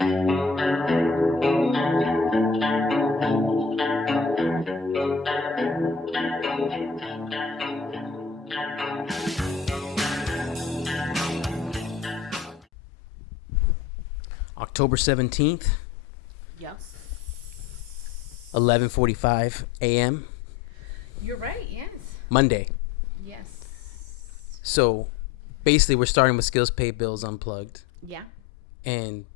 October 17th, Yes. 11:45 a.m. You're right. Yes. Monday. Yes. So basically we're starting with Skills Pay Bills Unplugged. Yeah. And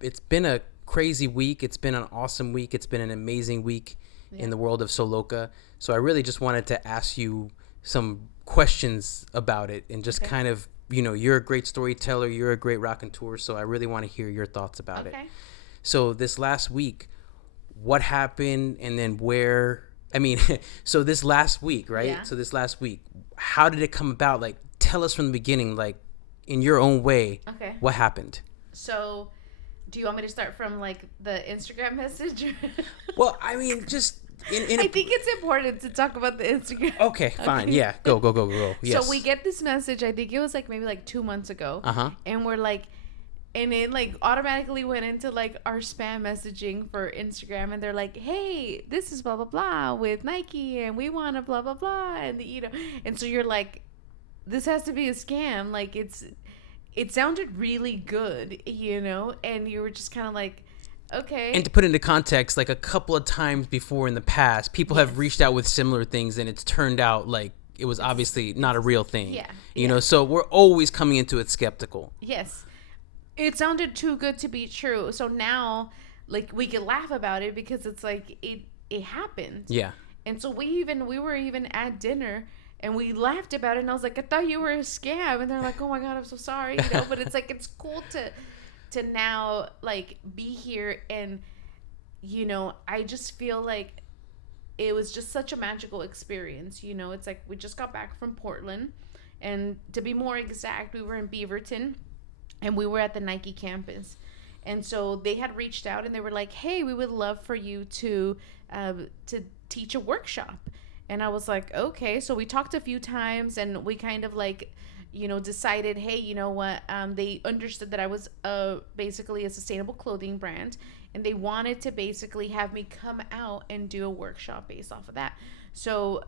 it's been a crazy week. It's been an awesome week. It's been an amazing week in the world of Sew Loka. So I really just wanted to ask you some questions about it and just kind of, you're a great storyteller, you're a great raconteur, so I really want to hear your thoughts about it. So this last week, what happened and then where, so this last week, right? Yeah. So this last week, how did it come about? Like, tell us from the beginning, like, in your own way, what happened? So, do you want me to start from like the Instagram message? Well, just I think it's important to talk about the Instagram. Okay, fine. Yeah, go. Yes. So we get this message. I think it was like maybe like 2 months ago, and we're like, and it like automatically went into like our spam messaging for Instagram, and they're like, "Hey, this is blah blah blah with Nike, and we want to blah blah blah," and and so you're like, "This has to be a scam." Like it sounded really good, and you were just kind of like, okay. And to put into context, like a couple of times before in the past, people have reached out with similar things, and it's turned out like it was obviously not a real thing. Yeah. So we're always coming into it skeptical. Yes. It sounded too good to be true. So now, like, we can laugh about it because it's like it happened. Yeah. And so we were even at dinner and we laughed about it, and I was like, I thought you were a scam. And they're like, oh my God, I'm so sorry. But it's like, it's cool to now like be here, and I just feel like it was just such a magical experience. It's like we just got back from Portland, and to be more exact, we were in Beaverton, and we were at the Nike campus. And so they had reached out and they were like, hey, we would love for you to teach a workshop. And I was like, okay. So we talked a few times, and we kind of like, decided, hey, you know what? They understood that I was basically a sustainable clothing brand, and they wanted to basically have me come out and do a workshop based off of that. So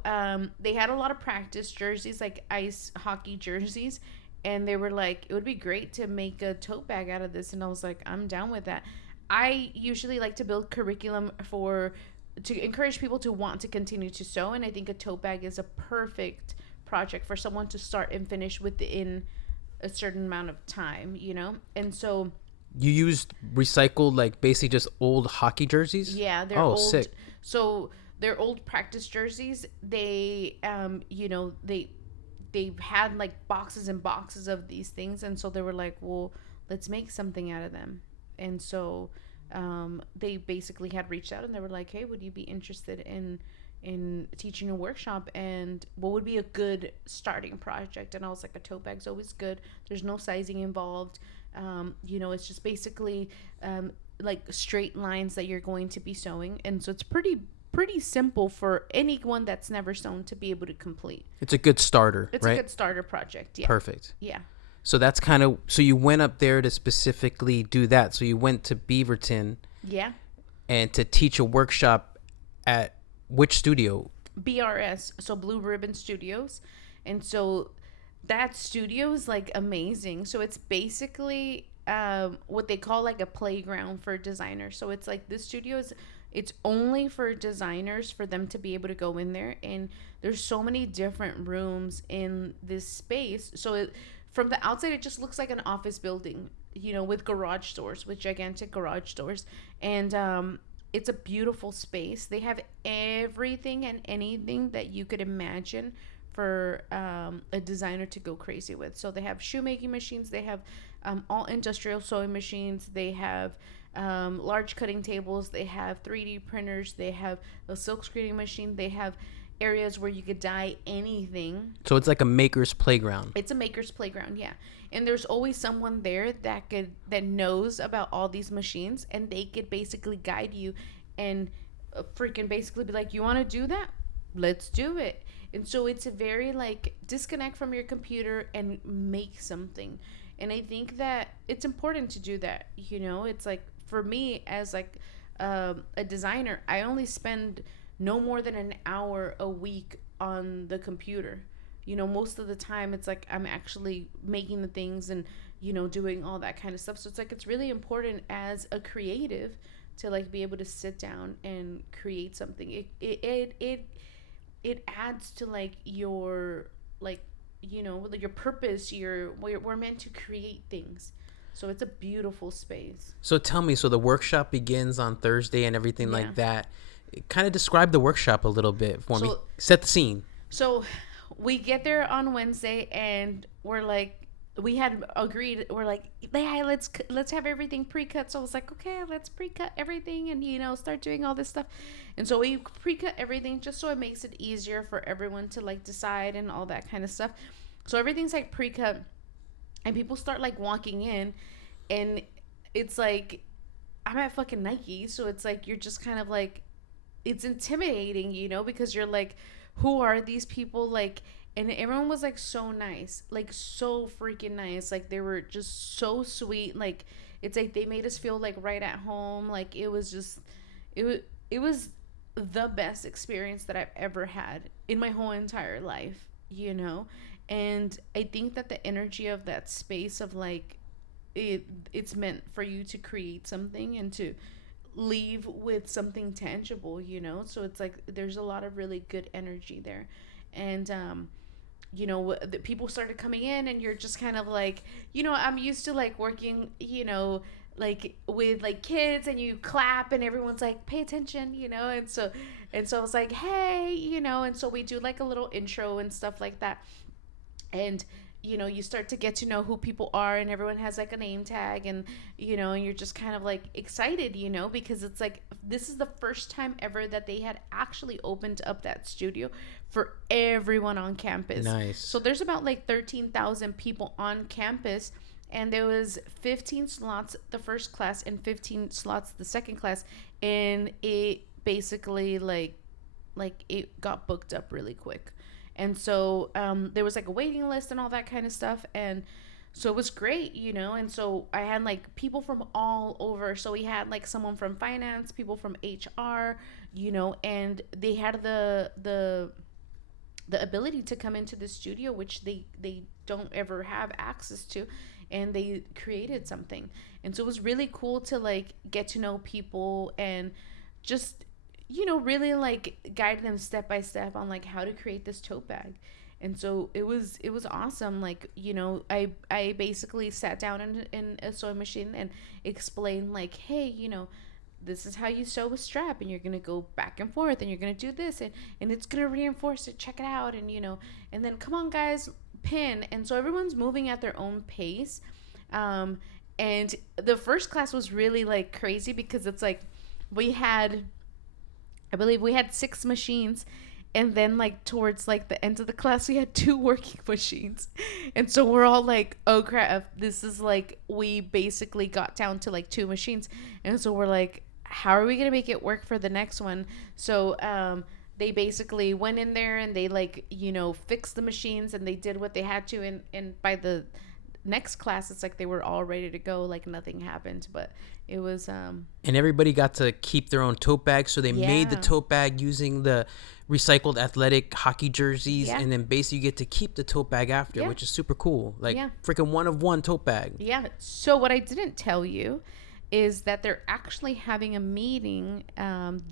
they had a lot of practice jerseys, like ice hockey jerseys, and they were like, it would be great to make a tote bag out of this. And I was like, I'm down with that. I usually like to build curriculum to encourage people to want to continue to sew, and I think a tote bag is a perfect project for someone to start and finish within a certain amount of time, And so you used recycled, like basically just old hockey jerseys? Yeah, they're old. Sick. So they're old practice jerseys. They they've had like boxes and boxes of these things, and so they were like, well, let's make something out of them. And so they basically had reached out, and they were like, hey, would you be interested in teaching a workshop, and what would be a good starting project? And I was like, a tote bag's always good. There's no sizing involved. It's just basically like straight lines that you're going to be sewing, and so it's pretty simple for anyone that's never sewn to be able to complete. It's a good starter. It's right? a good starter project. Yeah. Perfect. Yeah. So that's so you went up there to specifically do that. So you went to Beaverton. Yeah. And to teach a workshop at which studio? BRS, so Blue Ribbon Studios. And so that studio is like amazing. So it's basically what they call like a playground for designers. So it's like this studio it's only for designers, for them to be able to go in there, and there's so many different rooms in this space. So from the outside, it just looks like an office building, with garage doors, with gigantic garage doors. And it's a beautiful space. They have everything and anything that you could imagine for a designer to go crazy with. So they have shoemaking machines. They have all industrial sewing machines. They have large cutting tables. They have 3D printers. They have a silk screening machine. They have areas where you could dye anything. So it's like a maker's playground. It's a maker's playground, yeah. And there's always someone there that knows about all these machines, and they could basically guide you and freaking basically be like, you want to do that? Let's do it. And so it's a very like disconnect from your computer and make something. And I think that it's important to do that. It's like, for me as like a designer, I only spend no more than an hour a week on the computer. Most of the time it's like I'm actually making the things and doing all that kind of stuff. So it's like, it's really important as a creative to like be able to sit down and create something. It adds to like your, like, your purpose. We're meant to create things. So it's a beautiful space. So tell me, so the workshop begins on Thursday and everything like that. Kind of describe the workshop a little bit for me. Set the scene. So we get there on Wednesday and we're like, we had agreed, we're like, hey, let's have everything pre-cut. So I was like, okay, let's pre-cut everything and start doing all this stuff. And so we pre-cut everything just so it makes it easier for everyone to like decide and all that kind of stuff. So everything's like pre-cut and people start like walking in, and it's like, I'm at fucking Nike, so it's like you're just kind of like, it's intimidating, because you're like, who are these people? Like, and everyone was like so nice, like so freaking nice. Like they were just so sweet. Like it's like they made us feel like right at home. Like it was just, it was the best experience that I've ever had in my whole entire life, And I think that the energy of that space of like, it's meant for you to create something and to leave with something tangible, So it's like there's a lot of really good energy there. And the people started coming in, and you're just kind of like, I'm used to like working, like with like kids, and you clap and everyone's like, pay attention, and so I was like, hey, and so we do like a little intro and stuff like that. And you start to get to know who people are, and everyone has like a name tag, and and you're just kind of like excited, because it's like, this is the first time ever that they had actually opened up that studio for everyone on campus. Nice. So there's about like 13,000 people on campus, and there was 15 slots the first class and 15 slots the second class, and it basically like it got booked up really quick. And so there was like a waiting list and all that kind of stuff. And so it was great, And so I had like people from all over. So we had like someone from finance, people from HR, and they had the ability to come into the studio, which they don't ever have access to. And they created something. And so it was really cool to like get to know people and just really like guide them step by step on like how to create this tote bag. And so it was awesome. Like, I basically sat down in a sewing machine and explained like, hey, this is how you sew a strap, and you're going to go back and forth, and you're going to do this, and it's going to reinforce it. Check it out. And, and then come on guys, pin. And so everyone's moving at their own pace. And the first class was really like crazy, because it's like, I believe we had 6 machines, and then like towards like the end of the class we had 2 working machines. And so we're all like, oh crap, this is like, we basically got down to like 2 machines. And so we're like, how are we gonna make it work for the next one? So they basically went in there and they like, fixed the machines, and they did what they had to, and by the next class it's like they were all ready to go, like nothing happened. But it was and everybody got to keep their own tote bag, so they made the tote bag using the recycled athletic hockey jerseys, and then basically you get to keep the tote bag after, which is super cool. Like freaking one of one tote bag. So what I didn't tell you is that they're actually having a meeting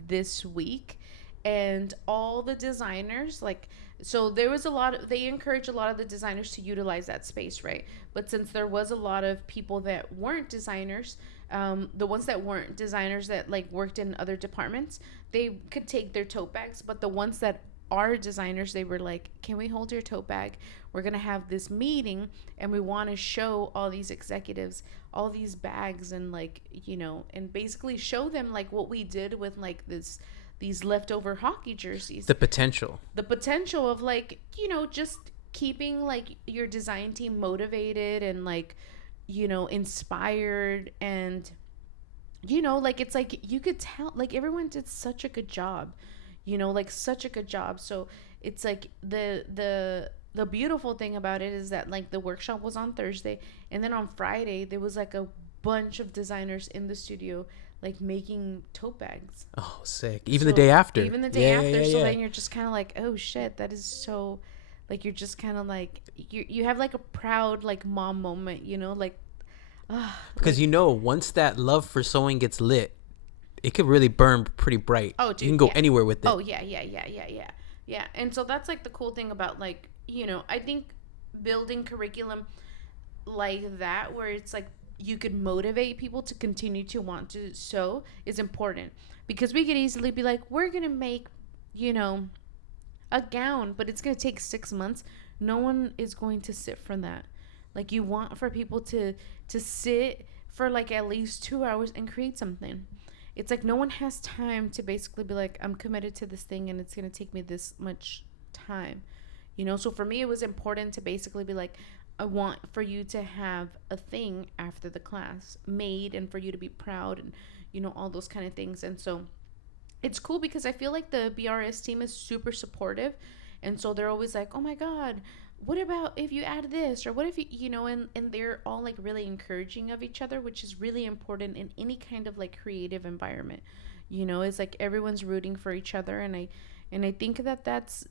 this week, and all the designers, like, so there was they encourage a lot of the designers to utilize that space, right? But since there was a lot of people that weren't designers, the ones that weren't designers that like worked in other departments, they could take their tote bags. But the ones that are designers, they were like, can we hold your tote bag? We're going to have this meeting, and we want to show all these executives all these bags, and like, and basically show them like what we did with like these leftover hockey jerseys. The potential of like, just keeping like your design team motivated and like, inspired. And, like, it's like, you could tell like everyone did such a good job, like such a good job. So it's like the the beautiful thing about it is that like the workshop was on Thursday, and then on Friday there was like a bunch of designers in the studio like making tote bags. Oh, sick. Even the So day after. even the day after. So Yeah. then you're just kind of like, oh shit, that is so, like you're just kind of like you have like a proud like mom moment, you know, like Because like, you know, once that love for sewing gets lit, it could really burn pretty bright. oh dude, You can go yeah. anywhere with it. Oh yeah. And so that's like the cool thing about like, you know, I think building curriculum like that where it's like you could motivate people to continue to want to sew is important, because we could easily be like, we're gonna make, you know, a gown, but it's gonna take 6 months. No one is going to sit for that. Like you want for people to sit for like at least 2 hours and create something. It's like no one has time to basically be like, I'm committed to this thing and it's gonna take me this much time. You know, so for me it was important to basically be like, I want for you to have a thing after the class made and for you to be proud and, you know, all those kind of things. And so it's cool because I feel like the BRS team is super supportive. And so they're always like, oh my God, what about if you add this? Or what if you know, and they're all like really encouraging of each other, which is really important in any kind of like creative environment. You know, it's like everyone's rooting for each other. And I think that that's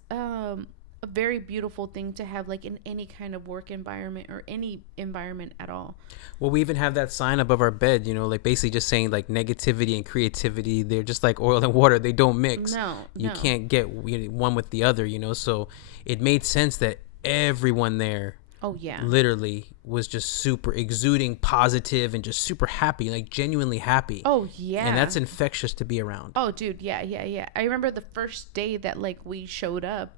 a very beautiful thing to have like in any kind of work environment or any environment at all. Well, we even have that sign above our bed, you know, like basically just saying like negativity and creativity, they're just like oil and water. They don't mix. You can't get one with the other, you know. So it made sense that everyone there, oh yeah, literally was just super exuding positive and just super happy, like genuinely happy. Oh yeah. And that's infectious to be around. Oh dude, yeah. I remember the first day that like we showed up,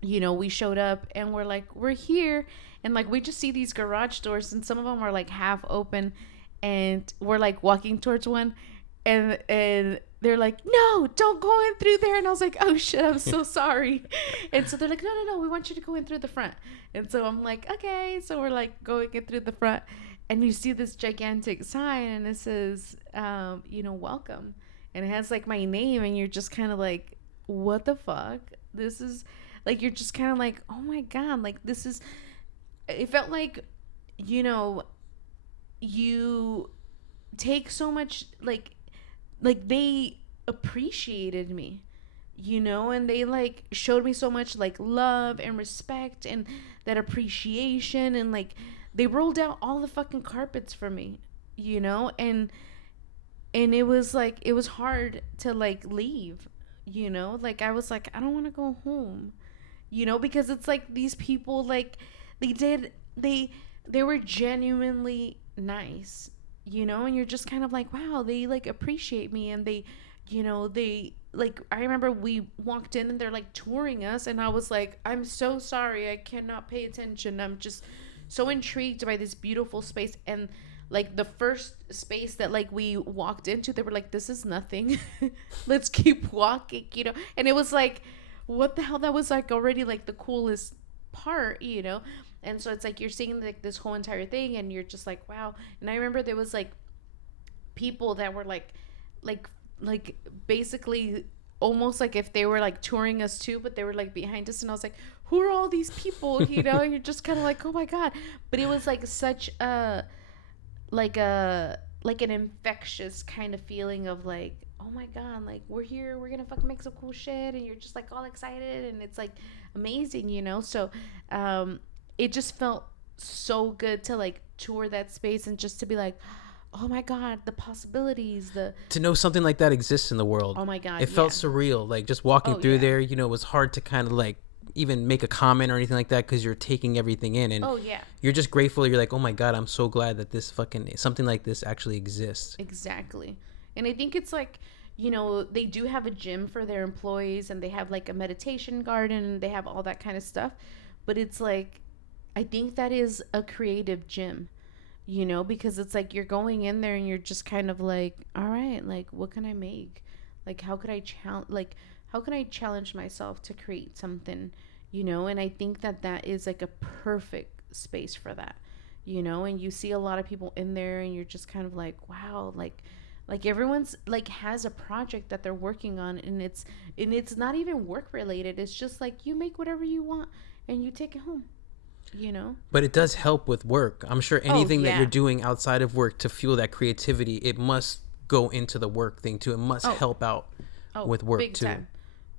you know, we showed up and we're like, we're here, and like we just see these garage doors and some of them are like half open, and we're like walking towards one, and they're like, no, don't go in through there. And I was like, oh shit, I'm so sorry. And so they're like, no, we want you to go in through the front. And so I'm like, okay. So we're like going in through the front, and you see this gigantic sign and it says, you know, welcome. And it has like my name, and you're just kind of like, what the fuck? This is like, you're just kind of like, oh my God, like this is, it felt like, you know, you take so much, like they appreciated me, you know, and they like showed me so much like love and respect and that appreciation, and like they rolled out all the fucking carpets for me, you know, and it was like, it was hard to like leave, you know, like I was like, I don't want to go home, you know, because it's like these people, like they were genuinely nice, you know, and you're just kind of like, wow, they like appreciate me, and they, you know, they like, I remember we walked in and they're like touring us, and I was like, I'm so sorry, I cannot pay attention, I'm just so intrigued by this beautiful space. And like the first space that like we walked into, they were like, this is nothing. Let's keep walking, you know. And it was like, what the hell, that was like already like the coolest part, you know. And so it's like you're seeing like this whole entire thing and you're just like, wow. And I remember there was like people that were like basically almost like if they were like touring us too, but they were like behind us, and I was like, who are all these people, you know? And you're just kind of like, oh my God. But it was like such a like an infectious kind of feeling of like, oh my God, like we're here, we're gonna fucking make some cool shit, and you're just like all excited, and it's like amazing, you know. So it just felt so good to like tour that space and just to be like, oh my God, the possibilities, to know something like that exists in the world. Oh my God, it felt surreal, like just walking through there, you know. It was hard to kind of like even make a comment or anything like that because you're taking everything in, and you're just grateful. You're like, oh my God, I'm so glad that this fucking something like this actually exists. Exactly. And I think it's like, you know, they do have a gym for their employees, and they have like a meditation garden, and they have all that kind of stuff, but it's like, I think that is a creative gym, you know, because it's like you're going in there and you're just kind of like, all right, like what can I make, like how could I challenge myself to create something, you know. And I think that that is like a perfect space for that, you know. And you see a lot of people in there and you're just kind of like, wow, like Like everyone's like has a project that they're working on, and it's not even work related. It's just like you make whatever you want and you take it home, you know? But it does help with work. I'm sure Oh anything that you're yeah. doing outside of work to fuel that creativity, it must go into the work thing too. It must Oh, help out with work big too. time.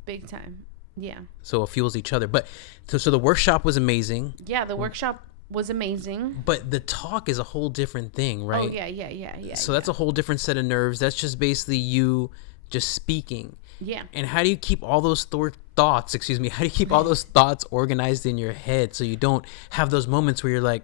Big time. Yeah. So it fuels each other. But so the workshop was amazing. Yeah, the workshop was amazing. But the talk is a whole different thing, right? Oh yeah. So that's a whole different set of nerves. That's just basically you just speaking. Yeah. And how do you keep all those thoughts, excuse me, how do you keep all those thoughts organized in your head so you don't have those moments where you're like,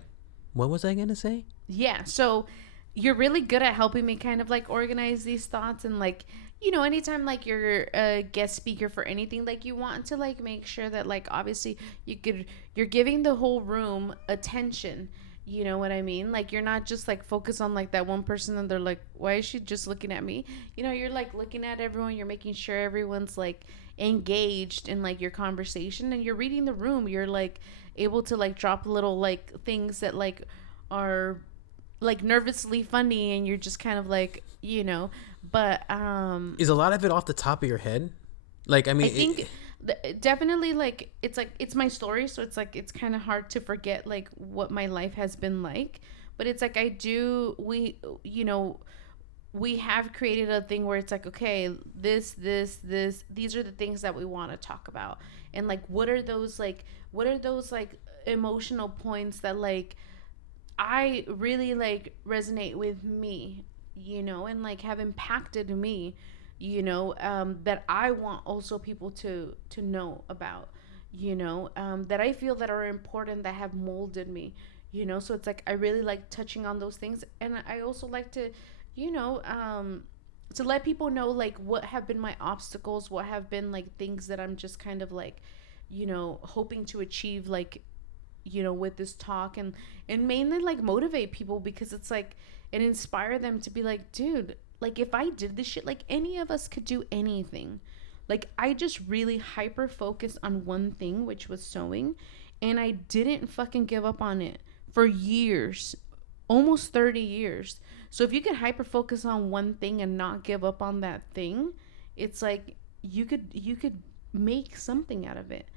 what was I going to say? Yeah. So you're really good at helping me kind of like organize these thoughts, and like, anytime like you're a guest speaker for anything, like you want to like make sure that like obviously you're giving the whole room attention. You know what I mean? Like you're not just like focused on like that one person and they're like, why is she just looking at me? You're like looking at everyone, you're making sure everyone's like engaged in like your conversation, and you're reading the room. You're like able to like drop little like things that like are like nervously funny, and you're just kind of like, but Is a lot of it off the top of your head? Like, I mean, I think definitely like it's my story, so it's like it's kind of hard to forget like what my life has been like. But it's like we have created a thing where it's like, okay, this these are the things that we want to talk about, and like what are those like emotional points that like I really like resonate with me, and like have impacted me, that I want also people to know about, that I feel that are important, that have molded me, so it's like I really like touching on those things. And I also like to, to let people know like what have been my obstacles, what have been like things that I'm just kind of like, hoping to achieve, like, with this talk, and mainly like motivate people, because it's like, and inspire them to be like, dude, like if I did this shit, like any of us could do anything. Like I just really hyper focused on one thing, which was sewing, and I didn't fucking give up on it for years, almost 30 years. So if you could hyper focus on one thing and not give up on that thing, it's like you could make something out of it.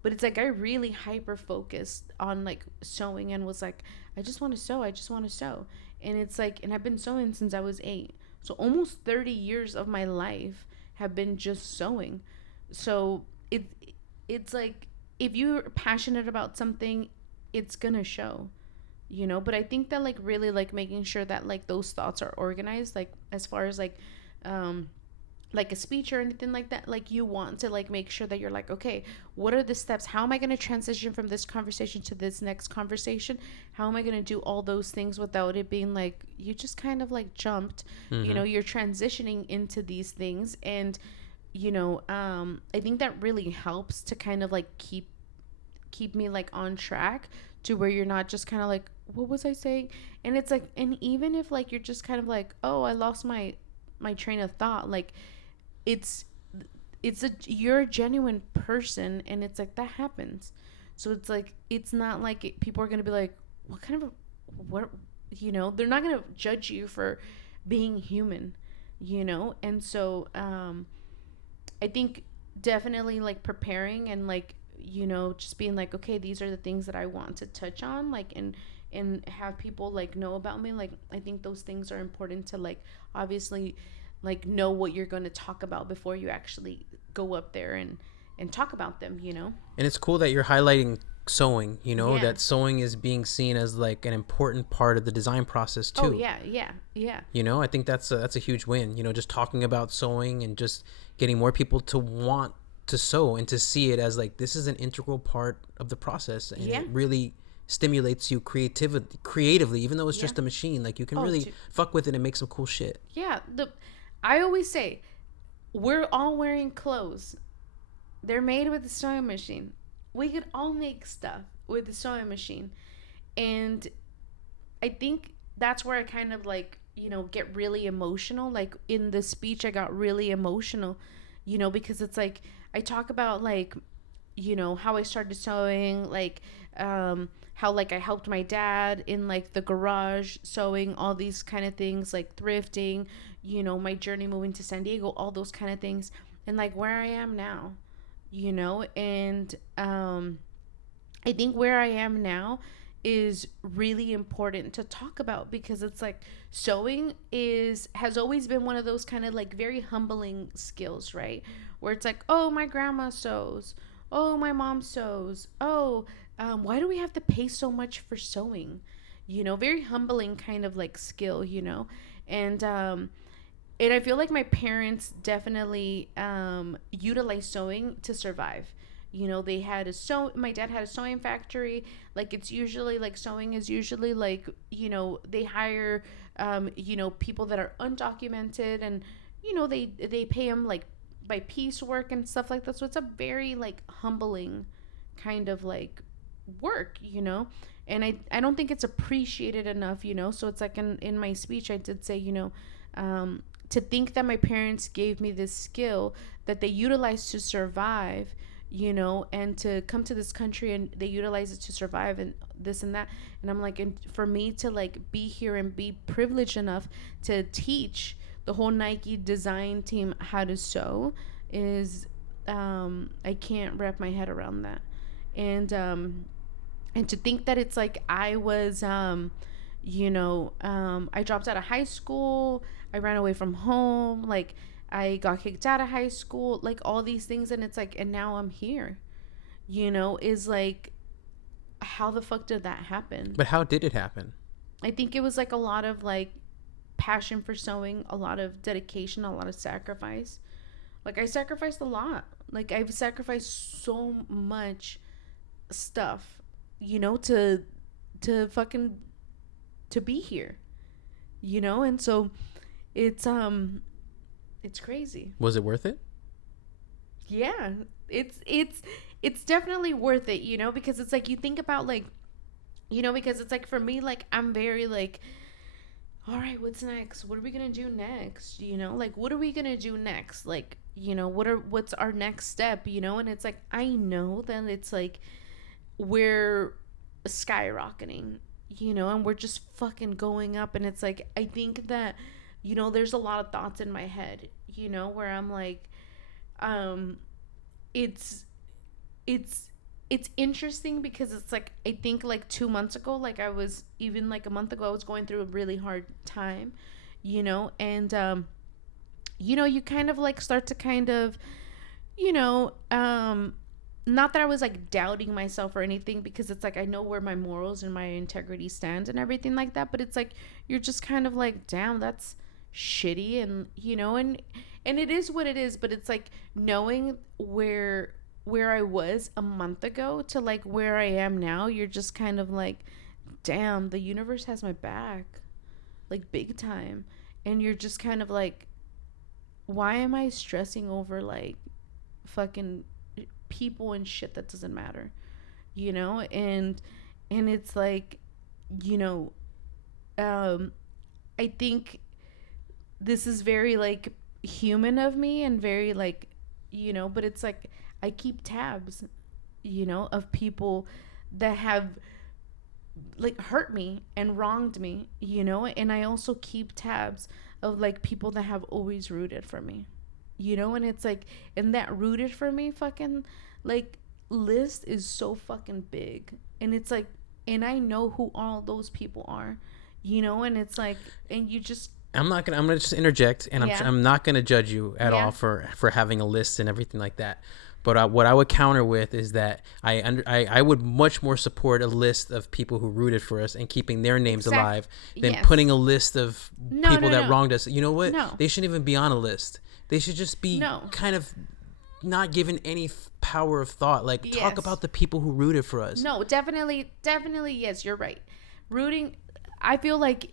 But it's like I really hyper focused on like sewing, and was like, I just want to sew, and it's like, and I've been sewing since I was 8, so almost 30 years of my life have been just sewing. So it's like, if you're passionate about something, it's gonna show, but I think that like really like making sure that like those thoughts are organized, like as far as like a speech or anything like that, like you want to like make sure that you're like, okay, what are the steps, how am I going to transition from this conversation to this next conversation, how am I going to do all those things without it being like you just kind of like jumped. You're transitioning into these things, and I think that really helps to kind of like keep me like on track, to where you're not just kind of like, what was I saying? And it's like, and even if like you're just kind of like, oh, I lost my train of thought, like you're a genuine person, and it's like that happens. So it's like, it's not like people are gonna be like, what kind of what, they're not gonna judge you for being human, and so I think definitely like preparing, and like, just being like, okay, these are the things that I want to touch on, like, and have people like know about me. Like I think those things are important to like obviously like know what you're going to talk about before you actually go up there and talk about them, And it's cool that you're highlighting sewing, Yeah. that sewing is being seen as like an important part of the design process too. Oh yeah. I think that's a huge win, just talking about sewing and just getting more people to want to sew and to see it as like, this is an integral part of the process, and Yeah. it really stimulates you creatively, even though it's just a machine. Like you can really fuck with it and make some cool shit. Yeah, I always say, we're all wearing clothes. They're made with a sewing machine. We could all make stuff with the sewing machine. And I think that's where I kind of like, get really emotional. Like in the speech, I got really emotional, because it's like, I talk about like, how I started sewing, like how like I helped my dad in like the garage sewing, all these kind of things, like thrifting, my journey moving to San Diego, all those kind of things, and like where I am now, and I think where I am now is really important to talk about, because it's like sewing has always been one of those kind of like very humbling skills, right? Where it's like, oh, my grandma sews, oh, my mom sews, oh, why do we have to pay so much for sewing? Very humbling kind of like skill, and I feel like my parents definitely utilize sewing to survive. They had my dad had a sewing factory. Like, it's usually like sewing is usually like, they hire, people that are undocumented, and, they pay them like by piecework and stuff like that. So it's a very like humbling kind of like work, and I don't think it's appreciated enough, so it's like in my speech I did say, to think that my parents gave me this skill that they utilized to survive, and to come to this country and they utilize it to survive and this and that. And I'm like, and for me to like be here and be privileged enough to teach the whole Nike design team how to sew is, I can't wrap my head around that. And to think that it's like I was, I dropped out of high school, I ran away from home, like I got kicked out of high school, like all these things, and it's like, and now I'm here, is like, how the fuck did that happen? But how did it happen? I think it was like a lot of like passion for sewing, a lot of dedication, a lot of sacrifice. Like, I sacrificed a lot. Like, I've sacrificed so much stuff, to fucking to be here, and so it's crazy. Was it worth it? Yeah, it's definitely worth it, because it's like you think about like, because it's like for me, like I'm very like, all right, what's next? What are we gonna do next? Like, what are we gonna do next? Like, what's our next step? And it's like, I know that it's like we're skyrocketing, and we're just fucking going up. And it's like, I think that, there's a lot of thoughts in my head, where I'm like, it's interesting because it's like, I think like 2 months ago, like I was even like a month ago, I was going through a really hard time, and, you kind of like start to kind of, not that I was like doubting myself or anything, because it's like, I know where my morals and my integrity stand and everything like that. But it's like, you're just kind of like, damn, that's shitty. And, and it is what it is. But it's like knowing where I was a month ago to like where I am now, you're just kind of like, damn, the universe has my back, like big time. And you're just kind of like, why am I stressing over like fucking people and shit that doesn't matter, and it's like, I think this is very like human of me and very like, but it's like I keep tabs, of people that have like hurt me and wronged me, and I also keep tabs of like people that have always rooted for me, and it's like, and that rooted for me fucking like list is so fucking big. And it's like, and I know who all those people are, and it's like, and you just, I'm gonna just interject, and Yeah. I'm not gonna judge you at Yeah. all for having a list and everything like that. But what I would counter with is that I would much more support a list of people who rooted for us and keeping their names alive than Yes. putting a list of No, people no, that no. wronged us. You know what? No. They shouldn't even be on a list. They should just be No. kind of not given any power of thought. Like, talk Yes. about the people who rooted for us. No, definitely, yes, you're right. Rooting, I feel like,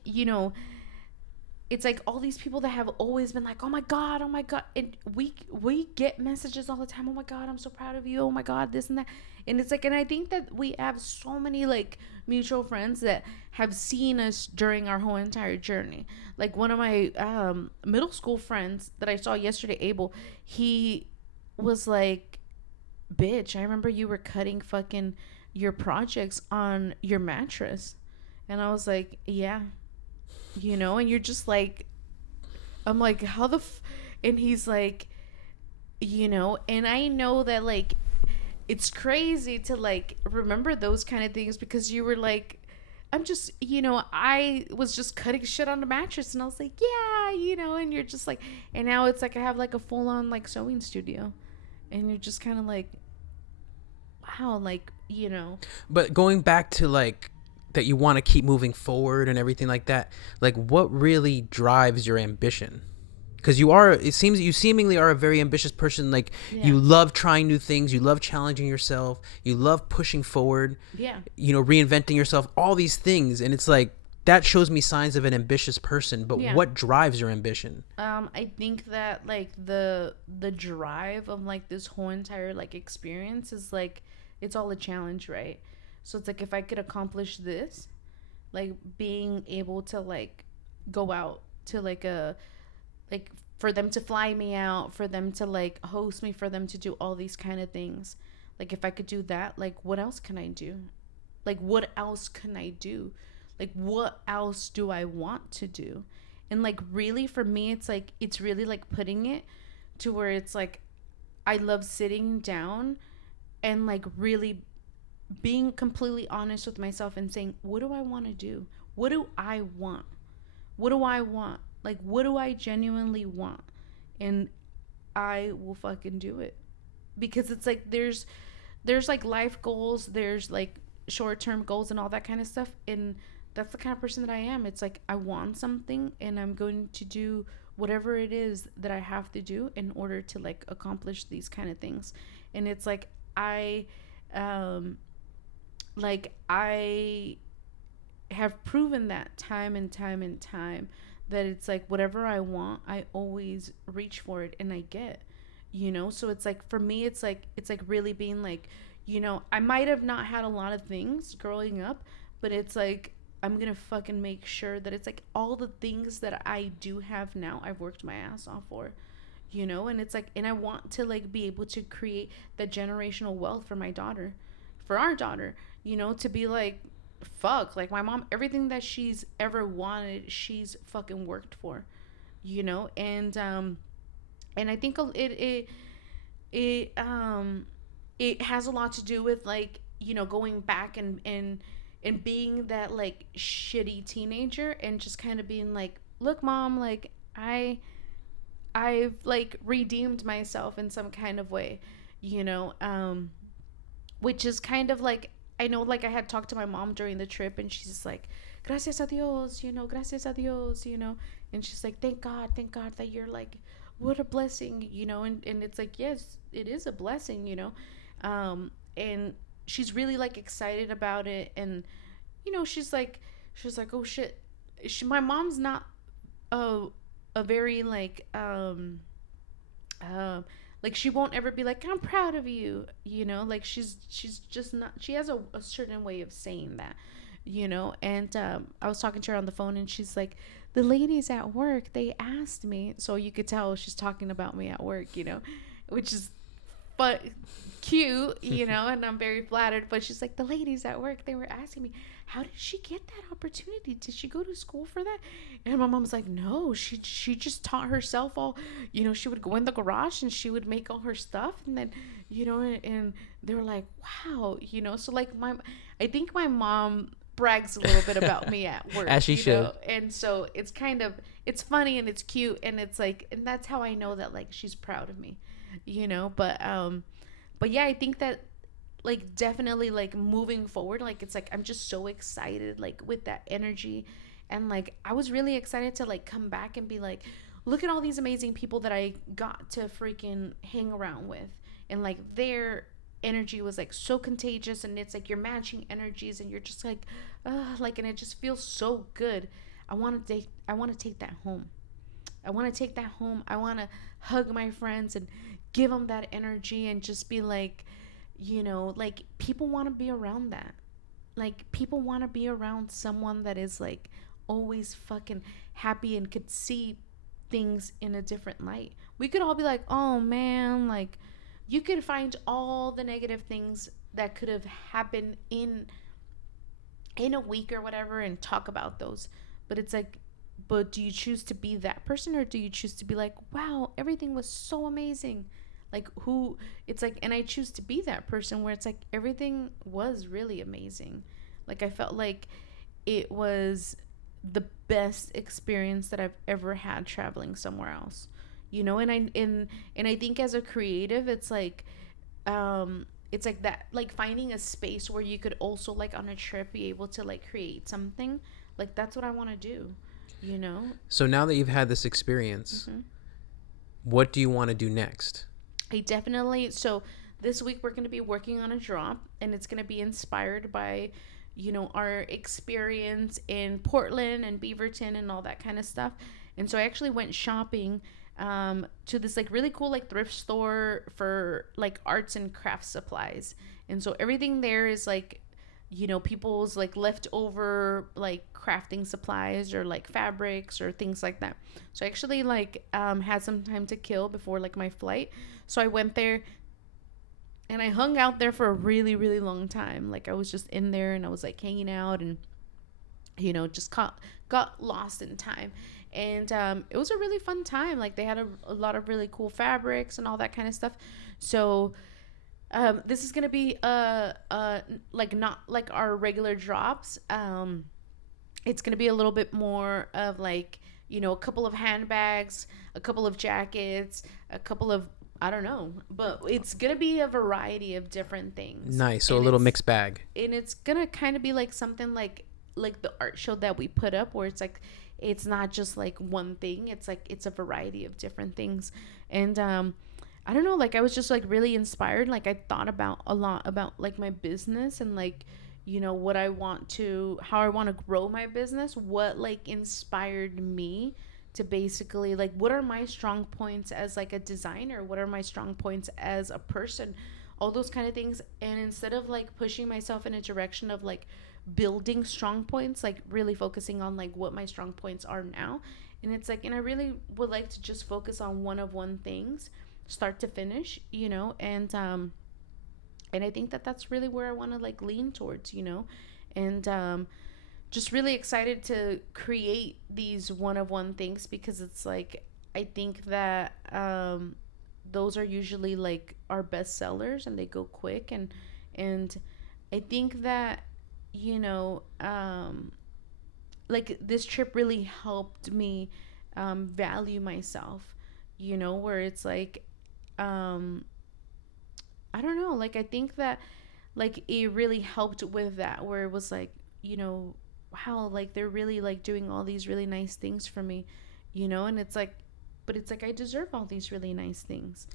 it's like all these people that have always been like, oh my God. And we get messages all the time. Oh my God, I'm so proud of you. Oh my God, this and that. And it's like, and I think that we have so many like mutual friends that have seen us during our whole entire journey. Like one of my middle school friends that I saw yesterday, Abel, he was like, bitch, I remember you were cutting fucking your projects on your mattress. And I was like, yeah, and you're just like, I'm like, how the and he's like, and I know that like it's crazy to like remember those kind of things because you were like, I'm just, I was just cutting shit on the mattress and I was like, yeah, and you're just like, and now it's like I have like a full on like sewing studio and you're just kind of like, wow, like, But going back to like that you want to keep moving forward and everything like that, like what really drives your ambition? Because it seems you seemingly are a very ambitious person. Like yeah, you love trying new things, you love challenging yourself, you love pushing forward, yeah. reinventing yourself, all these things. And it's like, that shows me signs of an ambitious person. But Yeah. what drives your ambition? I think that like the drive of like this whole entire like experience is like it's all a challenge, right? So it's like if I could accomplish this, like being able to like go out to like a like for them to fly me out, for them to like host me, for them to do all these kind of things. Like if I could do that, like what else can I do? Like what else can I do? Like what else do I want to do? And like really for me it's really like putting it to where it's like I love sitting down and like really being completely honest with myself and saying, what do I want to do? What do I want? What do I want? Like, what do I genuinely want? And I will fucking do it. Because it's like there's like life goals, there's like short-term goals and all that kind of stuff, and that's the kind of person that I am. It's like I want something and I'm going to do whatever it is that I have to do in order to like accomplish these kind of things. And it's like um I have proven that time and time and time that it's like whatever I want, I always reach for it and I get, so it's like for me it's like really being like, I might have not had a lot of things growing up, but it's like I'm gonna fucking make sure that it's like all the things that I do have now I've worked my ass off for, and it's like, and I want to like be able to create that generational wealth for my daughter, for our daughter, to be like, fuck, like my mom, everything that she's ever wanted, she's fucking worked for, and I think it it has a lot to do with like, going back and being that like shitty teenager and just kind of being like, look mom, like I've like redeemed myself in some kind of way, you know, which is kind of like, I know like I had talked to my mom during the trip and she's just like, gracias a Dios, gracias a Dios, and she's like, thank God that you're like, what a blessing, and it's like, yes, it is a blessing, and she's really like excited about it. And, she's like, oh shit. My mom's not a, a very like she won't ever be like, I'm proud of you, like she's just not, she has a certain way of saying that, and I was talking to her on the phone and she's like, the ladies at work, they asked me, so you could tell she's talking about me at work, which is but cute, and I'm very flattered. But she's like, the ladies at work, they were asking me, how did she get that opportunity? Did she go to school for that? And my mom's like, no, she just taught herself all, she would go in the garage and she would make all her stuff, and then, and they were like, wow, so like I think my mom brags a little bit about me at work, as she should. And so it's kind of, it's funny and it's cute, and it's like, and that's how I know that like she's proud of me, but yeah, I think that like definitely like moving forward, like it's like I'm just so excited like with that energy. And like I was really excited to like come back and be like, look at all these amazing people that I got to freaking hang around with, and like their energy was like so contagious, and it's like you're matching energies and you're just like like, and it just feels so good. I want to take that home. I want to take that home. I want to hug my friends and give them that energy and just be like, like people want to be around that. Like people want to be around someone that is like always fucking happy and could see things in a different light. We could all be like, oh man, like you could find all the negative things that could have happened in a week or whatever and talk about those. But it's like, but do you choose to be that person, or do you choose to be like, wow, everything was so amazing? Like, who, it's like, and I choose to be that person where it's like everything was really amazing. Like, I felt like it was the best experience that I've ever had traveling somewhere else. And I think as a creative, it's like that, like finding a space where you could also, like, on a trip be able to like create something. Like, that's what I want to do. So now that you've had this experience, what do you want to do next? So this week we're going to be working on a drop, and it's going to be inspired by, our experience in Portland and Beaverton and all that kind of stuff. And so I actually went shopping to this like really cool like thrift store for like arts and craft supplies. And so everything there is like, people's like leftover like crafting supplies or like fabrics or things like that. So I actually like had some time to kill before like my flight. So I went there and I hung out there for a really, really long time. Like, I was just in there and I was like hanging out and, just got lost in time. And it was a really fun time. Like, they had a lot of really cool fabrics and all that kind of stuff. So this is going to be like not like our regular drops. It's going to be a little bit more of like, a couple of handbags, a couple of jackets, a couple of, I don't know, but it's going to be a variety of different things. Nice. So a little mixed bag. And it's going to kind of be like something like the art show that we put up, where it's like, it's not just like one thing. It's like, it's a variety of different things. And I don't know, like, I was just like really inspired. Like, I thought about a lot about like my business and like, what how I want to grow my business, what like inspired me to basically like, what are my strong points as like a designer, what are my strong points as a person, all those kind of things. And instead of like pushing myself in a direction of like building strong points, like really focusing on like what my strong points are now. And it's like, and I really would like to just focus on one things, start to finish, and I think that that's really where I want to like lean towards, and just really excited to create these one things, because it's like, I think that those are usually like our best sellers and they go quick, and I think that like this trip really helped me value myself, where it's like I don't know, like I think that like it really helped with that, where it was like, wow, like they're really like doing all these really nice things for me, and it's like, but it's like I deserve all these really nice things.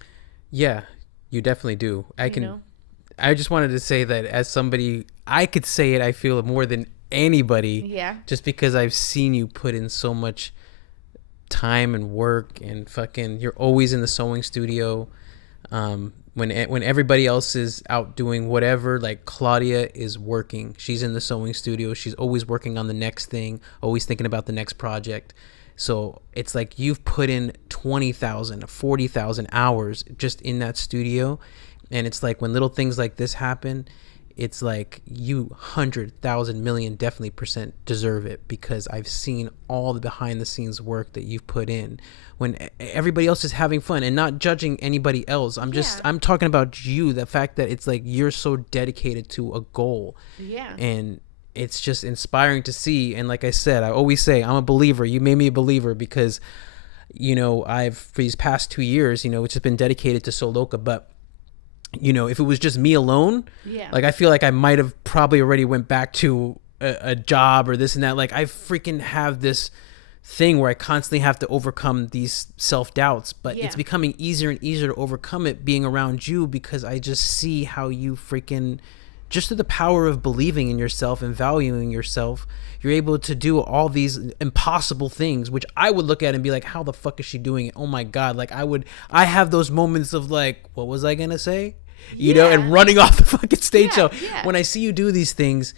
Yeah, you definitely do. I just wanted to say that as somebody, I could say it, I feel more than anybody. Yeah. Just because I've seen you put in so much time and work, and fucking, you're always in the sewing studio. When everybody else is out doing whatever, like Claudia is working. She's in the sewing studio. She's always working on the next thing, always thinking about the next project. So it's like you've put in 20,000, 40,000 hours just in that studio. And it's like when little things like this happen, it's like you 100,000 million definitely % deserve it, because I've seen all the behind the scenes work that you've put in when everybody else is having fun, and not judging anybody else. I'm talking about you, the fact that it's like you're so dedicated to a goal. Yeah. And it's just inspiring to see. And like I said, I always say I'm a believer. You made me a believer, because I've for these past 2 years, it's just been dedicated to Sew Loka. But if it was just me alone, like I feel like I might have probably already went back to a job or this and that. Like I freaking have this thing where I constantly have to overcome these self-doubts, but it's becoming easier and easier to overcome it being around you, because I just see how you freaking, just through the power of believing in yourself and valuing yourself, you're able to do all these impossible things, which I would look at and be like, how the fuck is she doing it? Oh my God. Like I have those moments of like, what was I going to say? And running off the fucking stage. So when I see you do these things,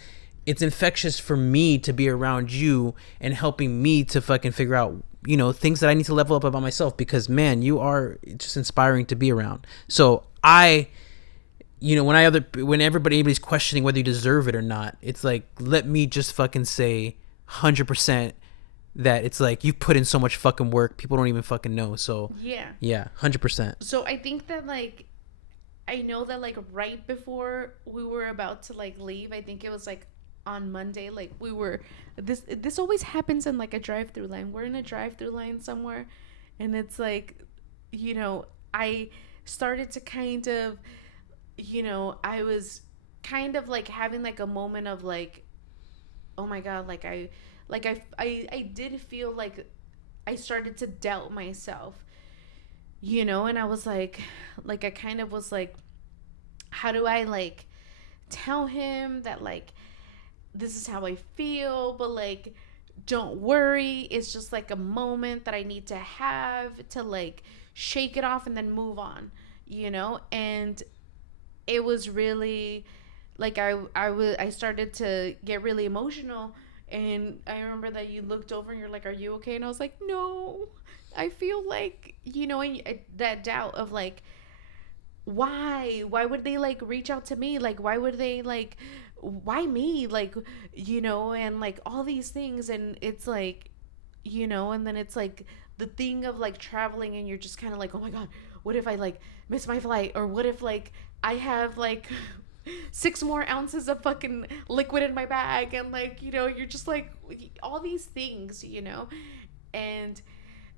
it's infectious for me to be around you and helping me to fucking figure out things that I need to level up about myself, because man, you are just inspiring to be around. So when anybody's questioning whether you deserve it or not, it's like, let me just fucking say 100% that it's like, you put in so much fucking work, people don't even fucking know. So yeah, 100%. So I think that, like, I know that, like, right before we were about to, like, leave, I think it was like on Monday, like, we were, this always happens in like a drive-through line. We're in a drive-through line somewhere, and it's like, I started to kind of, I was kind of like having like a moment of like, oh my god, I did feel like I started to doubt myself, and I was like I kind of was like, how do I, like, tell him that, like, this is how I feel, but, like, don't worry, it's just like a moment that I need to have to, like, shake it off and then move on, and it was really like, I started to get really emotional. And I remember that you looked over and you're like, are you okay? And I was like, no, I feel like, that doubt of like, why would they, like, reach out to me? Like, why would they, like, why me? Like, and like all these things. And it's like, and then it's like the thing of like traveling, and you're just kind of like, oh my god, what if I, like, miss my flight? Or what if, like, I have, like, 6 more ounces of fucking liquid in my bag? And, like, you're just like, all these things, and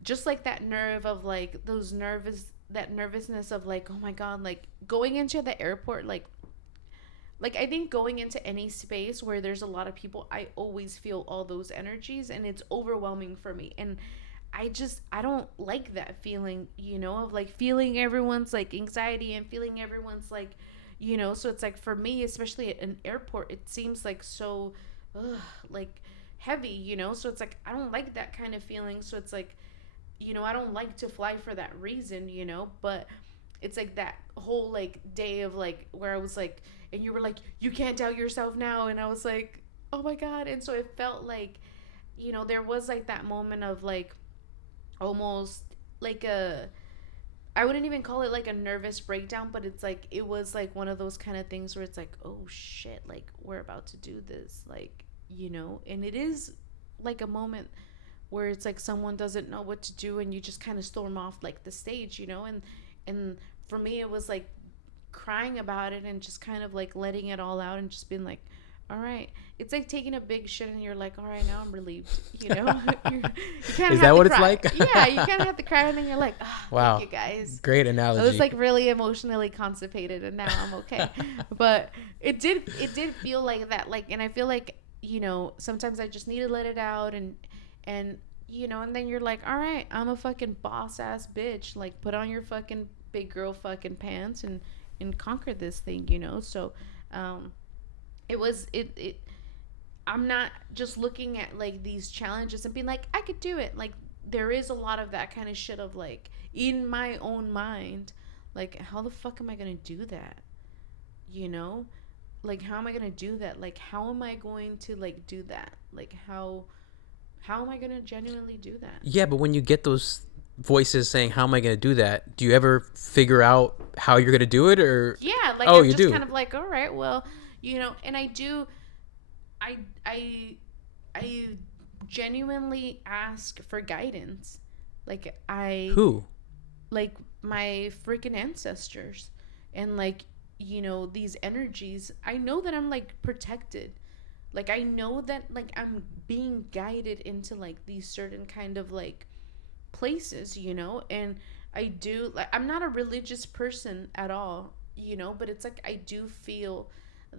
just like that nerve of like that nervousness of like, oh my god, like, going into the airport, like I think going into any space where there's a lot of people, I always feel all those energies, and it's overwhelming for me. And I don't like that feeling, of like feeling everyone's like anxiety and feeling everyone's like, so it's like, for me, especially at an airport, it seems like so like heavy, so it's like, I don't like that kind of feeling. So it's like, I don't like to fly for that reason, but it's like that whole like day of like where I was like, and you were like, you can't doubt yourself now, and I was like, oh my god. And so it felt like, there was like that moment of like almost like I wouldn't even call it like a nervous breakdown, but it's like, it was like one of those kind of things where it's like, oh shit, like, we're about to do this, like, and it is like a moment where it's like someone doesn't know what to do, and you just kind of storm off like the stage, and for me, it was like crying about it and just kind of like letting it all out and just being like, all right. It's like taking a big shit and you're like, all right, now I'm relieved. You kind of Is that what it's cry. like? Yeah, you kind of have to cry, and then you're like, oh, wow, thank you guys. Great analogy. I was like really emotionally constipated, and now I'm okay. But it did feel like that, like, and I feel like, sometimes I just need to let it out, and and then you're like, all right, I'm a fucking boss ass bitch. Like, put on your fucking big girl fucking pants and conquer this thing, So, it I'm not just looking at like these challenges and being like, I could do it. Like, there is a lot of that kind of shit of like in my own mind, like, how the fuck am I gonna do that? Like, how am I gonna do that? Like, how am I going to like do that? Like, how am I gonna genuinely do that? Yeah, but when you get those voices saying, how am I gonna do that, do you ever figure out how you're gonna do it? Or yeah, like, oh, I'm you just do kind of like, all right, well, and I do, I genuinely ask for guidance. Like, who? Like, my freaking ancestors, and like, these energies. I know that I'm like protected. Like, I know that like I'm being guided into like these certain kind of like places, and I do, like, I'm not a religious person at all, but it's like I do feel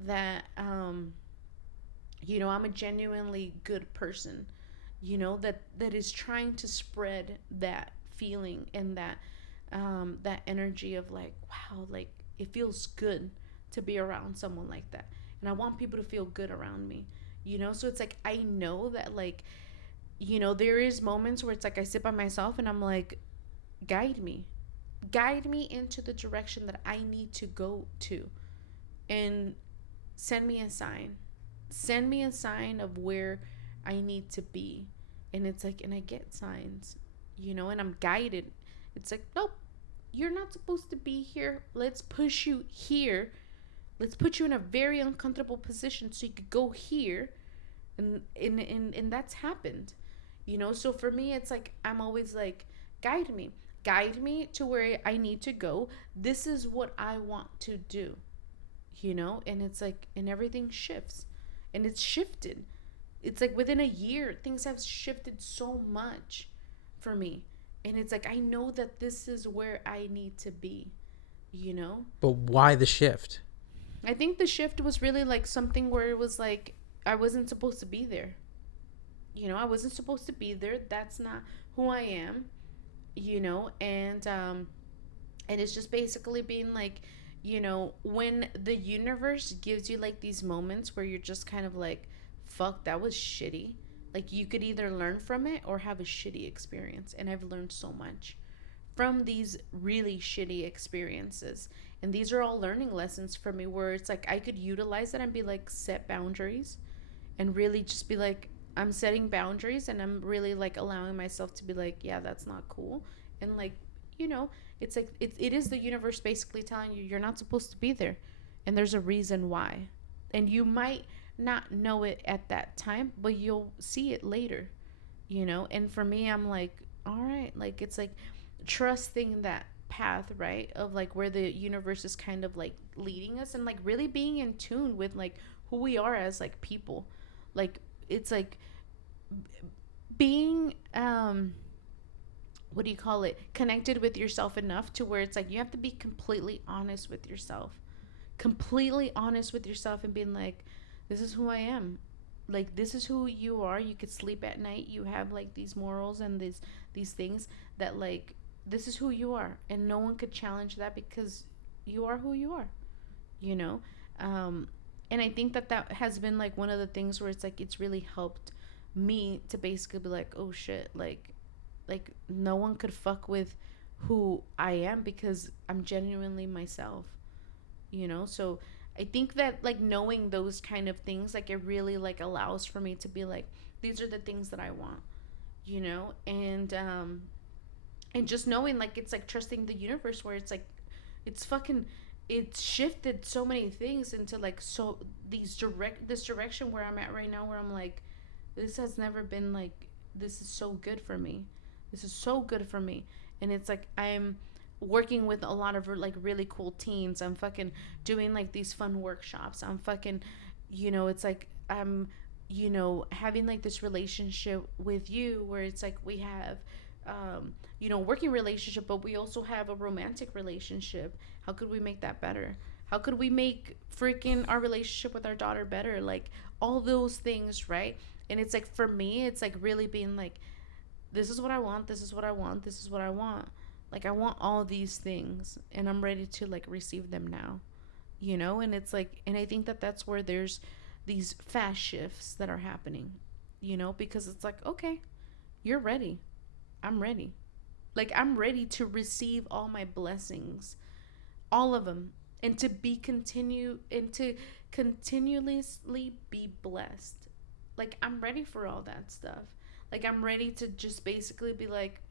that I'm a genuinely good person, that is trying to spread that feeling and that energy of like, wow, like, it feels good to be around someone like that, and I want people to feel good around me, so it's like, I know that, like, there is moments where it's like I sit by myself and I'm like, guide me into the direction that I need to go to, and send me a sign of where I need to be, And it's like, and I get signs, you know, and I'm guided. It's like, nope, you're not supposed to be here. Let's push you here. Let's put you in a very uncomfortable position so you could go here. And that's happened, you know. So for me, it's like, I'm always like, guide me to where I need to go. This is what I want to do, you know. And it's like, and everything shifts, and it's shifted. It's like within a year, things have shifted so much for me. And it's like, I know that this is where I need to be, you know? But why the shift? I think the shift was really like something where it was like, I wasn't supposed to be there. You know, I wasn't supposed to be there. That's not who I am, you know? And it's just basically being like, you know, when the universe gives you like these moments where you're just kind of like, fuck, that was shitty. Like, you could either learn from it or have a shitty experience. And I've learned so much from these really shitty experiences. And these are all learning lessons for me, where it's like I could utilize it and be like, set boundaries, and really just be like, I'm setting boundaries, and I'm really like allowing myself to be like, yeah, that's not cool. And like, you know, it's like it is the universe basically telling you you're not supposed to be there, and there's a reason why. And you might not know it at that time, but you'll see it later, you know. And for me, I'm like, all right, like, it's like trusting that path, right, of like where the universe is kind of like leading us, and like really being in tune with like who we are as like people. Like, it's like being what do you call it, connected with yourself enough to where it's like you have to be completely honest with yourself, and being like, this is who I am. Like, this is who you are. You could sleep at night. You have like these morals and these things that like, this is who you are, and no one could challenge that, because you are who you are, you know. And I think that has been like one of the things where it's like, it's really helped me to basically be like, oh shit, like no one could fuck with who I am, because I'm genuinely myself, you know. So I think that like knowing those kind of things, like, it really like allows for me to be like, these are the things that I want, you know. And just knowing, like, it's like trusting the universe, where it's like, it's shifted so many things into like, so this direction where I'm at right now, where I'm like, this has never been like, this is so good for me. And it's like, I'm working with a lot of like really cool teens. I'm fucking doing like these fun workshops. I'm fucking, you know, it's like, I'm, you know, having like this relationship with you, where it's like we have you know, working relationship, but we also have a romantic relationship. How could we make that better? How could we make freaking our relationship with our daughter better? Like, all those things, right? And it's like, for me, it's like really being like, this is what I want, this is what I want, this is what I want. Like, I want all these things, and I'm ready to like receive them now, you know. And it's like, and I think that that's where there's these fast shifts that are happening, you know, because it's like, okay, you're ready, I'm ready. Like, I'm ready to receive all my blessings, all of them, and to continuously be blessed. Like, I'm ready for all that stuff. Like, I'm ready to just basically be like,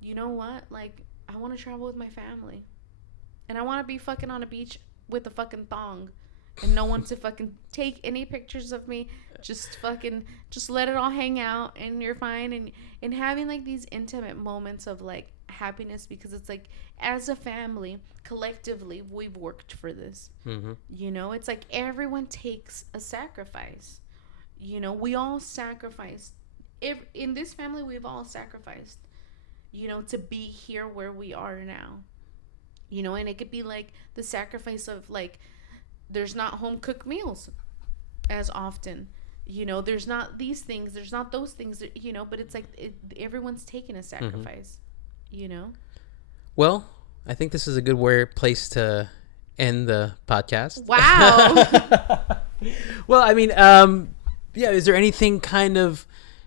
you know what? Like, I want to travel with my family, and I want to be fucking on a beach with a fucking thong, and no one to fucking take any pictures of me. Just let it all hang out, and you're fine. And having like these intimate moments of like happiness, because it's like, as a family, collectively, we've worked for this. Mm-hmm. You know, it's like everyone takes a sacrifice. You know, we all sacrifice. In this family, we've all sacrificed, you know, to be here where we are now. You know, and it could be like the sacrifice of like, there's not home cooked meals as often. You know, there's not these things, there's not those things, you know, but it's like everyone's taking a sacrifice, mm-hmm. You know? Well, I think this is a good place to end the podcast. Wow. Well, I mean, yeah, is there anything kind of,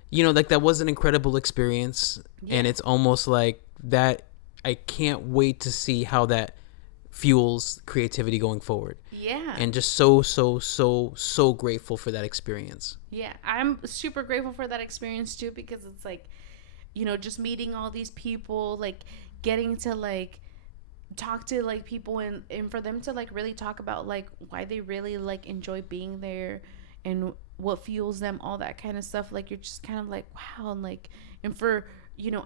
you know, like that was an incredible experience, yeah. And it's almost like that, I can't wait to see how that fuels creativity going forward. Yeah. And just so grateful for that experience. Yeah, I'm super grateful for that experience too, because it's like, just meeting all these people, like getting to like talk to like people, and for them to like really talk about like why they really like enjoy being there and what fuels them, all that kind of stuff. Like, you're just kind of like, wow. And like, and for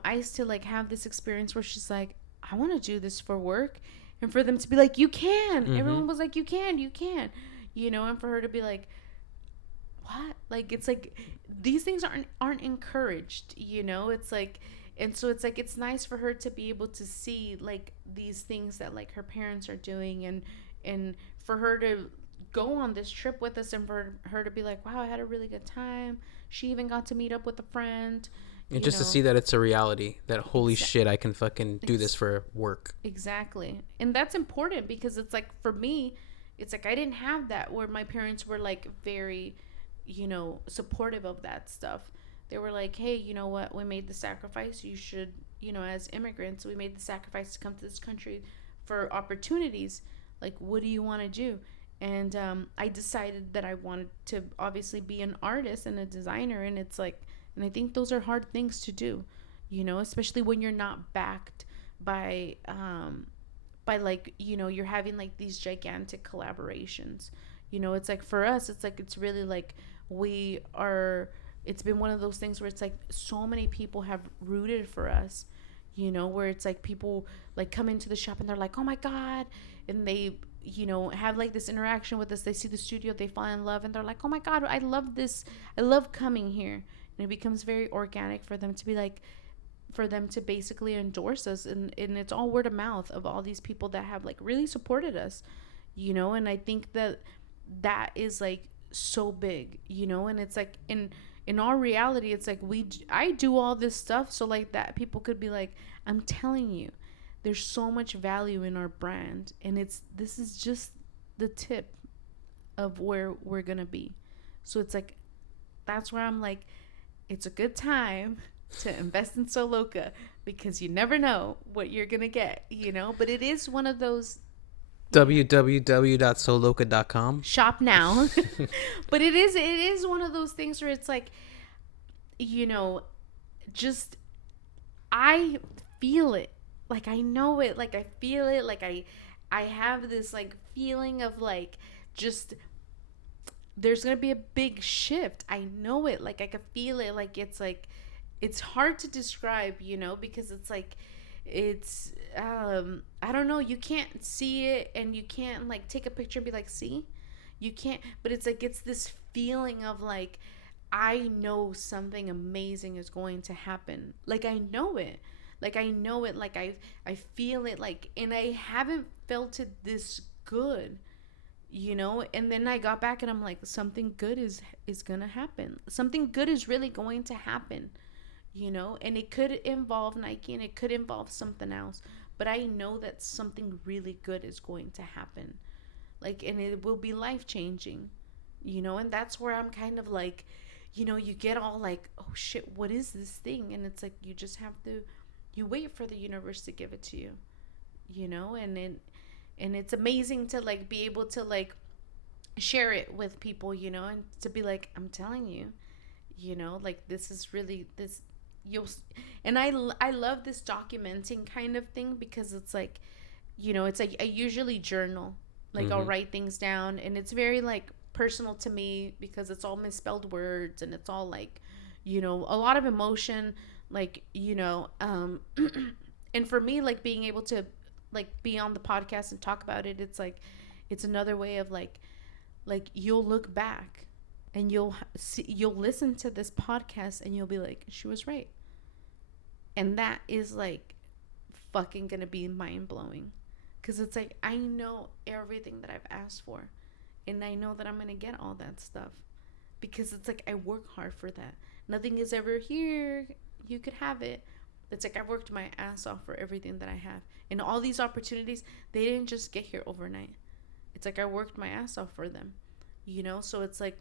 Ice to like have this experience where she's like, I want to do this for work, and for them to be like, you can. Everyone was like, you can, and for her to be like, what? Like, it's like these things aren't encouraged. It's like, and so it's like, it's nice for her to be able to see like these things that like her parents are doing, and for her to go on this trip with us, and for her to be like, wow, I had a really good time. She even got to meet up with a friend, and just to see that it's a reality, that holy shit, I can fucking do this for work. Exactly. And that's important, because it's like, for me, it's like I didn't have that, where my parents were like very supportive of that stuff. They were like, hey, you know what, we made the sacrifice. You should, as immigrants, we made the sacrifice to come to this country for opportunities. Like, what do you want to do? And I decided that I wanted to obviously be an artist and a designer. And it's like, and I think those are hard things to do, especially when you're not backed by like, you're having like these gigantic collaborations. It's like, for us, it's like, it's really like, it's been one of those things where it's like so many people have rooted for us, where it's like people like come into the shop and they're like, oh my God. And they, have like this interaction with us. They see the studio, they fall in love, and they're like, oh my God, I love this. I love coming here. And it becomes very organic for them to be like, for them to basically endorse us. And it's all word of mouth of all these people that have like really supported us, and I think that is like so big, and it's like, in our reality, it's like I do all this stuff so like that people could be like, I'm telling you, there's so much value in our brand, and this is just the tip of where we're gonna be. So it's like, that's where I'm like, it's a good time to invest in Sew Loka, because you never know what you're gonna get, but it is one of those www.sewloka.com. Shop now. But it is one of those things where it's like, just, I feel it, like I know it, like I feel it, like I have this like feeling of like, just, there's gonna be a big shift. I know it, like I can feel it, like it's hard to describe, because it's like, it's I don't know, you can't see it, and you can't like take a picture and be like, see, you can't, but it's like, it's this feeling of like, I know something amazing is going to happen. Like I know it, like I feel it, like, and I haven't felt it this good, and then I got back and I'm like, something good is gonna happen. Something good is really going to happen, and it could involve Nike, and it could involve something else, but I know that something really good is going to happen, like, and it will be life changing, and that's where I'm kind of like, you get all like, oh shit, what is this thing? And it's like, you just have to, you wait for the universe to give it to you, and it's amazing to like be able to like share it with people, and to be like, I'm telling you, like, this is really this, and I love this documenting kind of thing, because it's like, it's like, I usually journal, like, I'll write things down, and it's very like personal to me, because it's all misspelled words, and it's all like, a lot of emotion, like, and for me, like, being able to like be on the podcast and talk about it, it's like, it's another way of like you'll look back and you'll listen to this podcast and you'll be like, she was right. And that is like fucking gonna be mind-blowing, because it's like, I know everything that I've asked for, and I know that I'm gonna get all that stuff, because it's like, I work hard for that. Nothing is ever here, you could have it. It's like, I worked my ass off for everything that I have, and all these opportunities, they didn't just get here overnight. It's like, I worked my ass off for them, so it's like,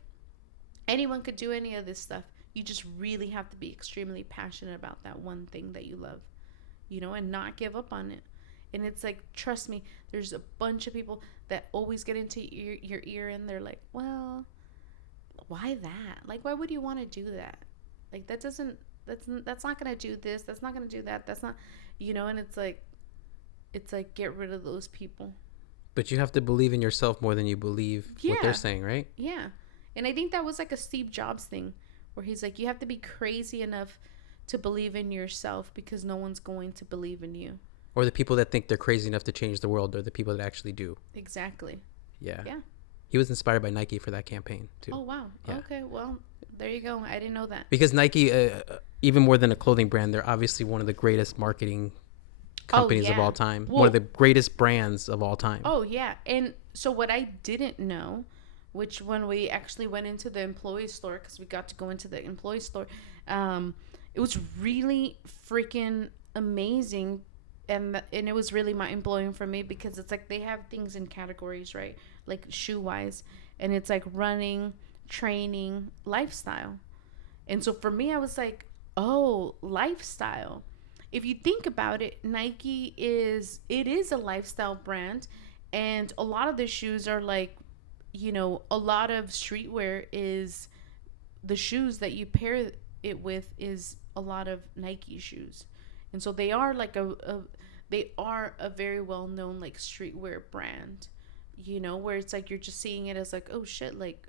anyone could do any of this stuff. You just really have to be extremely passionate about that one thing that you love, and not give up on it. And it's like, trust me, there's a bunch of people that always get into your ear and they're like, well, why that? Like, why would you want to do that? Like, that's not gonna do this. That's not gonna do that. That's not, And it's like get rid of those people. But you have to believe in yourself more than you believe what they're saying, right? Yeah, and I think that was like a Steve Jobs thing, where he's like, you have to be crazy enough to believe in yourself because no one's going to believe in you. Or the people that think they're crazy enough to change the world are the people that actually do. Exactly. Yeah. Yeah. He was inspired by Nike for that campaign too. Oh wow. Yeah. Okay. Well, there you go. I didn't know that. Because Nike, even more than a clothing brand, they're obviously one of the greatest marketing companies of all time. Well, one of the greatest brands of all time. Oh yeah. And so what I didn't know, which when we actually went into the employee store, because we got to go into the employee store, it was really freaking amazing. And it was really mind-blowing for me because it's like they have things in categories, right? Like shoe-wise. And it's like running, training, lifestyle. And so for me, I was like, oh, lifestyle. If you think about it, Nike is a lifestyle brand. And a lot of the shoes are like, a lot of streetwear is the shoes that you pair it with is a lot of Nike shoes. And so they are like they are a very well-known like streetwear brand, where it's like you're just seeing it as like, oh shit, like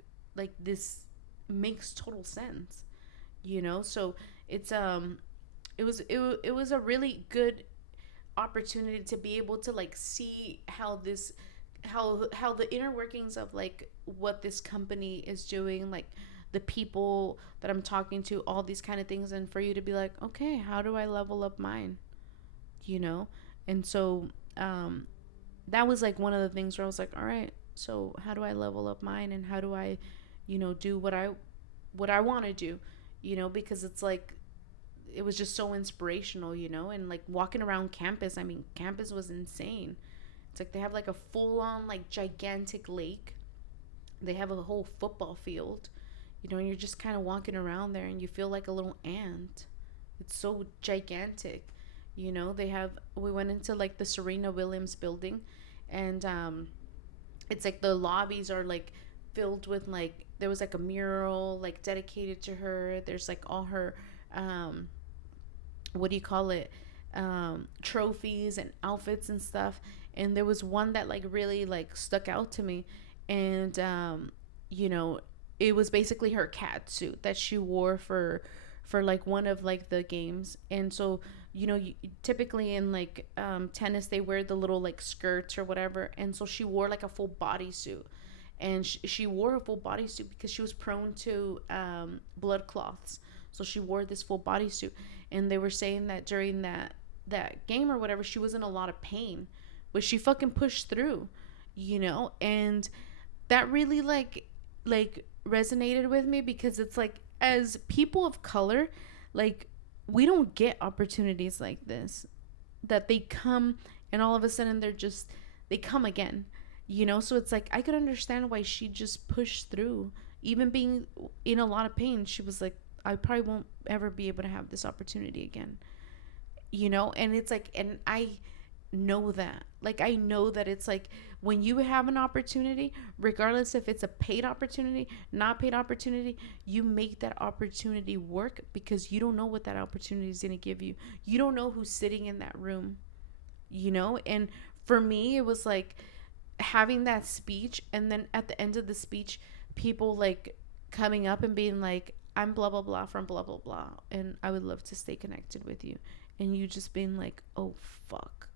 this makes total sense, So it's it was a really good opportunity to be able to like see how the inner workings of like what this company is doing, like the people that I'm talking to, all these kind of things, and for you to be like, okay, how do I level up mine? And so that was like one of the things where I was like, all right, so how do I level up mine, and how do I, do what I want to do, because it's like it was just so inspirational, and like walking around campus, I mean, campus was insane. It's like they have like a full-on like gigantic lake. They have a whole football field, and you're just kind of walking around there and you feel like a little ant. It's so gigantic. We went into like the Serena Williams building, and it's like the lobbies are like filled with like, there was like a mural like dedicated to her. There's like all her what do you call it, trophies and outfits and stuff. And there was one that like really like stuck out to me, and it was basically her cat suit that she wore for like one of like the games. And so typically in like tennis they wear the little like skirts or whatever, and so she wore like a full bodysuit. And she wore a full bodysuit because she was prone to blood clots, so she wore this full bodysuit. And they were saying that during that game or whatever, she was in a lot of pain, but she fucking pushed through, and that really like resonated with me, because it's like, as people of color, like, we don't get opportunities like this, that they come and all of a sudden they come again, so it's like I could understand why she just pushed through, even being in a lot of pain. She was like, I probably won't ever be able to have this opportunity again, and it's like, and I know that, like, I know that it's like, when you have an opportunity, regardless if it's a paid opportunity, not paid opportunity, you make that opportunity work, because you don't know what that opportunity is going to give you. You don't know who's sitting in that room, and for me, it was like having that speech, and then at the end of the speech, people like coming up and being like, I'm blah blah blah from blah blah blah, and I would love to stay connected with you. And you just being like, oh fuck,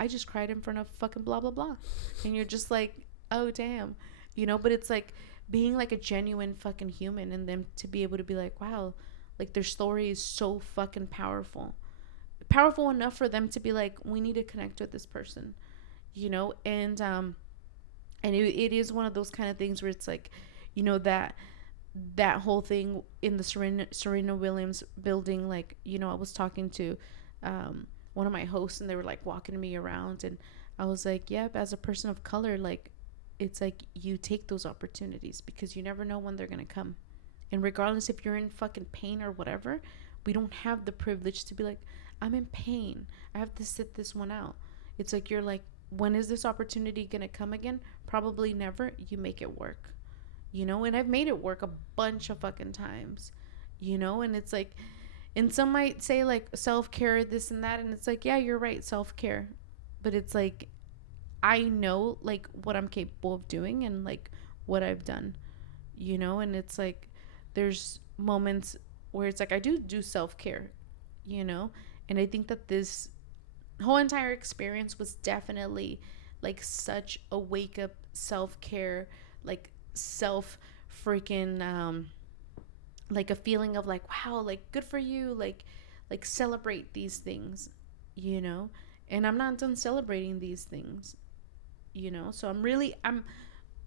I just cried in front of fucking blah blah blah. And you're just like, oh damn, but it's like being like a genuine fucking human, and them to be able to be like, wow, like their story is so fucking powerful enough for them to be like, we need to connect with this person, and it is one of those kind of things where it's like, that whole thing in the Serena Williams building, like, I was talking to one of my hosts, and they were like walking me around, and I was like, yep, as a person of color, like, it's like you take those opportunities, because you never know when they're gonna come. And regardless if you're in fucking pain or whatever, we don't have the privilege to be like, I'm in pain, I have to sit this one out. It's like you're like, when is this opportunity gonna come again? Probably never. You make it work, you know. And I've made it work a bunch of fucking times, you know. And it's like, and some might say like self-care, this and that, and it's like, yeah, you're right, self-care. But it's like, I know like what I'm capable of doing and like what I've done, you know. And it's like, there's moments where it's like I do self-care, you know. And I think that this whole entire experience was definitely like such a wake up, self-care, like self freaking like a feeling of like, wow, like good for you, like celebrate these things, you know. And I'm not done celebrating these things, you know. So I'm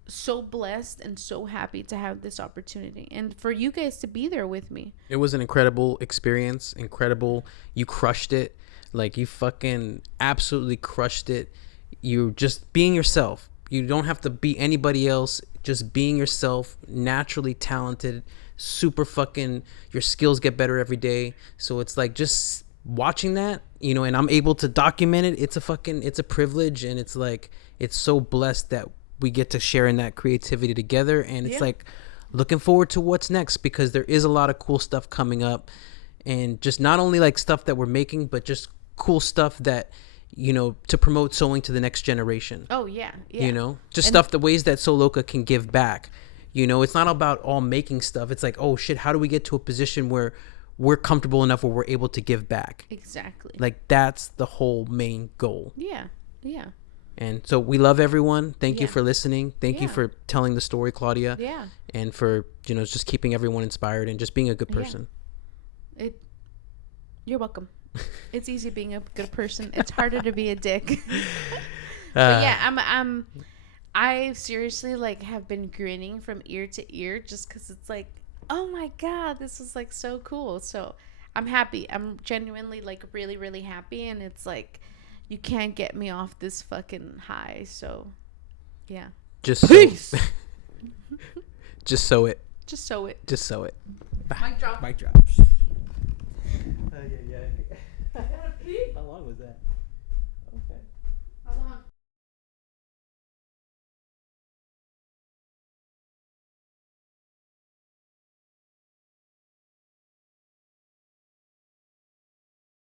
so blessed and so happy to have this opportunity and for you guys to be there with me. It was an incredible experience. Incredible. You crushed it. Like, you fucking absolutely crushed it. You're just being yourself. You don't have to be anybody else. Just being yourself, naturally talented, super fucking, your skills get better every day. So it's like, just watching that, you know, and I'm able to document it. It's a privilege. And it's like, it's so blessed that we get to share in that creativity together. And it's like looking forward to what's next, because there is a lot of cool stuff coming up, and just not only like stuff that we're making, but just cool stuff that, you know, to promote sewing to the next generation. Oh yeah. You know, just stuff, the ways that Sew Loka can give back. You know, it's not about all making stuff. It's like, oh shit, how do we get to a position where we're comfortable enough where we're able to give back? Exactly. Like, that's the whole main goal. Yeah. And so we love everyone. Thank you for listening. Thank you for telling the story, Claudia. Yeah. And for, you know, just keeping everyone inspired and just being a good person. You're welcome. It's easy being a good person. It's harder to be a dick. But yeah, I seriously like have been grinning from ear to ear just because it's like, oh my God, this is like so cool. So I'm happy. I'm genuinely like really, really happy. And it's like, you can't get me off this fucking high. So yeah. Just peace. Just sew it. Just sew it. Just sew it. Mic drop. Mic drop. How long was that?